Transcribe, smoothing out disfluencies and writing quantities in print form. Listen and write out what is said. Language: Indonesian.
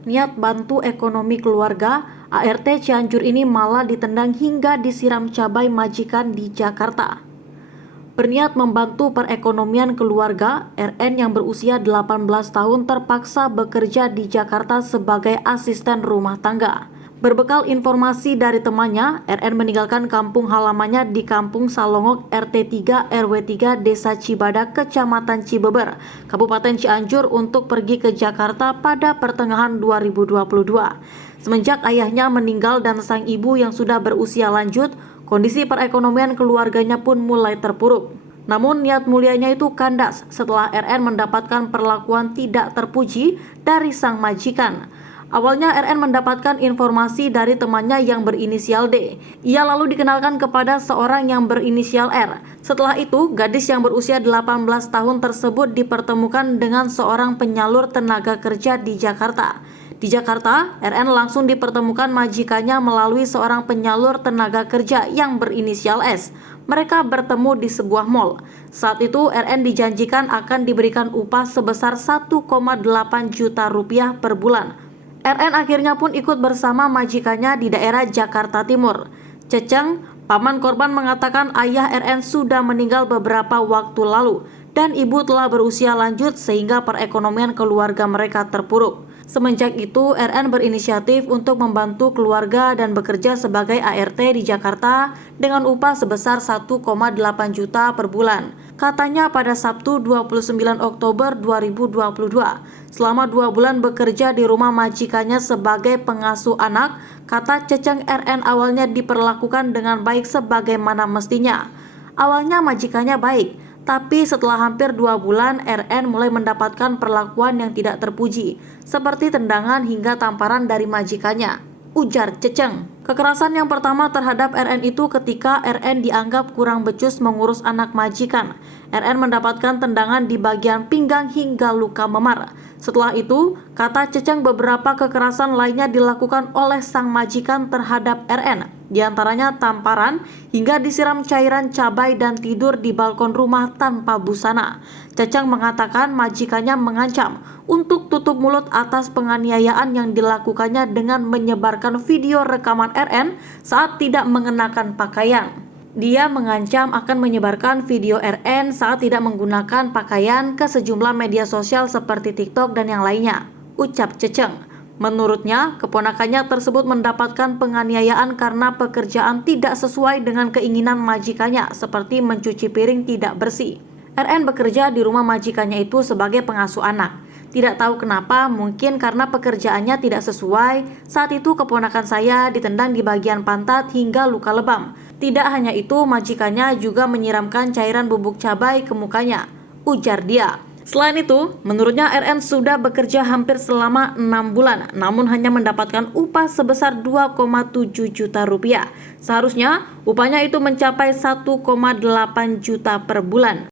Niat bantu ekonomi keluarga, ART Cianjur ini malah ditendang hingga disiram cabai majikan di Jakarta. Berniat membantu perekonomian keluarga, RN yang berusia 18 tahun terpaksa bekerja di Jakarta sebagai asisten rumah tangga. Berbekal informasi dari temannya, RN meninggalkan kampung halamannya di Kampung Salongok RT 3 RW 3 Desa Cibadak, Kecamatan Cibeber, Kabupaten Cianjur untuk pergi ke Jakarta pada pertengahan 2022. Semenjak ayahnya meninggal dan sang ibu yang sudah berusia lanjut, kondisi perekonomian keluarganya pun mulai terpuruk. Namun niat mulianya itu kandas setelah RN mendapatkan perlakuan tidak terpuji dari sang majikan. Awalnya RN mendapatkan informasi dari temannya yang berinisial D. Ia lalu dikenalkan kepada seorang yang berinisial R. Setelah itu, gadis yang berusia 18 tahun tersebut dipertemukan dengan seorang penyalur tenaga kerja di Jakarta. Di Jakarta, RN langsung dipertemukan majikannya melalui seorang penyalur tenaga kerja yang berinisial S. Mereka bertemu di sebuah mal. Saat itu, RN dijanjikan akan diberikan upah sebesar 1,8 juta rupiah per bulan. RN akhirnya pun ikut bersama majikannya di daerah Jakarta Timur. Ceceng, paman korban, mengatakan ayah RN sudah meninggal beberapa waktu lalu dan ibu telah berusia lanjut sehingga perekonomian keluarga mereka terpuruk. Semenjak itu, RN berinisiatif untuk membantu keluarga dan bekerja sebagai ART di Jakarta dengan upah sebesar 1,8 juta per bulan. Katanya pada Sabtu 29 Oktober 2022, selama 2 bulan bekerja di rumah majikannya sebagai pengasuh anak, kata Ceceng, RN awalnya diperlakukan dengan baik sebagaimana mestinya. Awalnya majikannya baik, tapi setelah hampir 2 bulan, RN mulai mendapatkan perlakuan yang tidak terpuji, seperti tendangan hingga tamparan dari majikannya, ujar Ceceng. Kekerasan yang pertama terhadap RN itu ketika RN dianggap kurang becus mengurus anak majikan. RN mendapatkan tendangan di bagian pinggang hingga luka memar. Setelah itu, kata Ceceng, beberapa kekerasan lainnya dilakukan oleh sang majikan terhadap RN. Di antaranya tamparan hingga disiram cairan cabai dan tidur di balkon rumah tanpa busana. Ceceng mengatakan majikannya mengancam untuk tutup mulut atas penganiayaan yang dilakukannya dengan menyebarkan video rekaman RN saat tidak mengenakan pakaian. Dia mengancam akan menyebarkan video RN saat tidak menggunakan pakaian ke sejumlah media sosial seperti TikTok dan yang lainnya, ucap Ceceng. Menurutnya, keponakannya tersebut mendapatkan penganiayaan karena pekerjaan tidak sesuai dengan keinginan majikannya, seperti mencuci piring tidak bersih. RN bekerja di rumah majikannya itu sebagai pengasuh anak. Tidak tahu kenapa, mungkin karena pekerjaannya tidak sesuai, saat itu keponakan saya ditendang di bagian pantat hingga luka lebam. Tidak hanya itu, majikannya juga menyiramkan cairan bubuk cabai ke mukanya, ujar dia. Selain itu, menurutnya RN sudah bekerja hampir selama 6 bulan, namun hanya mendapatkan upah sebesar 2,7 juta rupiah. Seharusnya upahnya itu mencapai 1,8 juta per bulan.